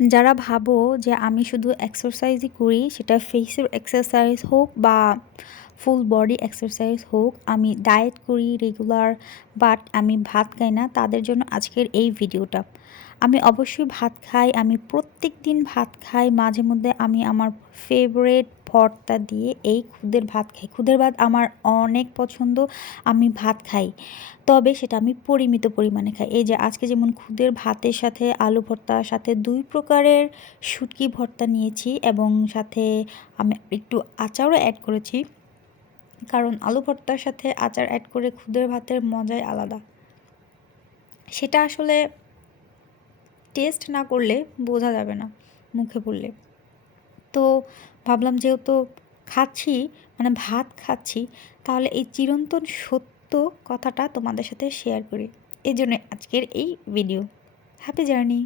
যারা ভাবো যে আমি শুধু এক্সারসাইজই করি, সেটা ফেসের এক্সারসাইজ হোক বা ফুল বডি এক্সারসাইজ হোক, আমি ডায়েট করি রেগুলার, বাট আমি ভাত খাই না, তাদের জন্য আজকের এই ভিডিওটা। আমি অবশ্যই ভাত খাই, আমি প্রত্যেক দিন ভাত খাই। মাঝে মধ্যে আমি আমার ফেভারেট ভর্তা দিয়ে এই খুদের ভাত খাই। খুদের ভাত আমার অনেক পছন্দ, আমি ভাত খাই, তবে সেটা আমি পরিমিত পরিমাণে খাই। এই যে আজকে যেমন খুদের ভাতের সাথে আলু ভর্তার সাথে ২ প্রকারের শুটকি ভর্তা নিয়েছি এবং সাথে আমি একটু আচারও অ্যাড করেছি, কারণ আলু ভর্তার সাথে আচার অ্যাড করে খুদের ভাতের মজাই আলাদা। সেটা আসলে টেস্ট না করলে বোঝা যাবে না মুখে পড়লে। তো ভাবলাম যেহেতু খাচ্ছি, মানে ভাত খাচ্ছি, তাহলে এই চিরন্তন সত্য কথাটা তোমাদের সাথে শেয়ার করি। এই জন্য আজকের এই ভিডিও। Happy journey.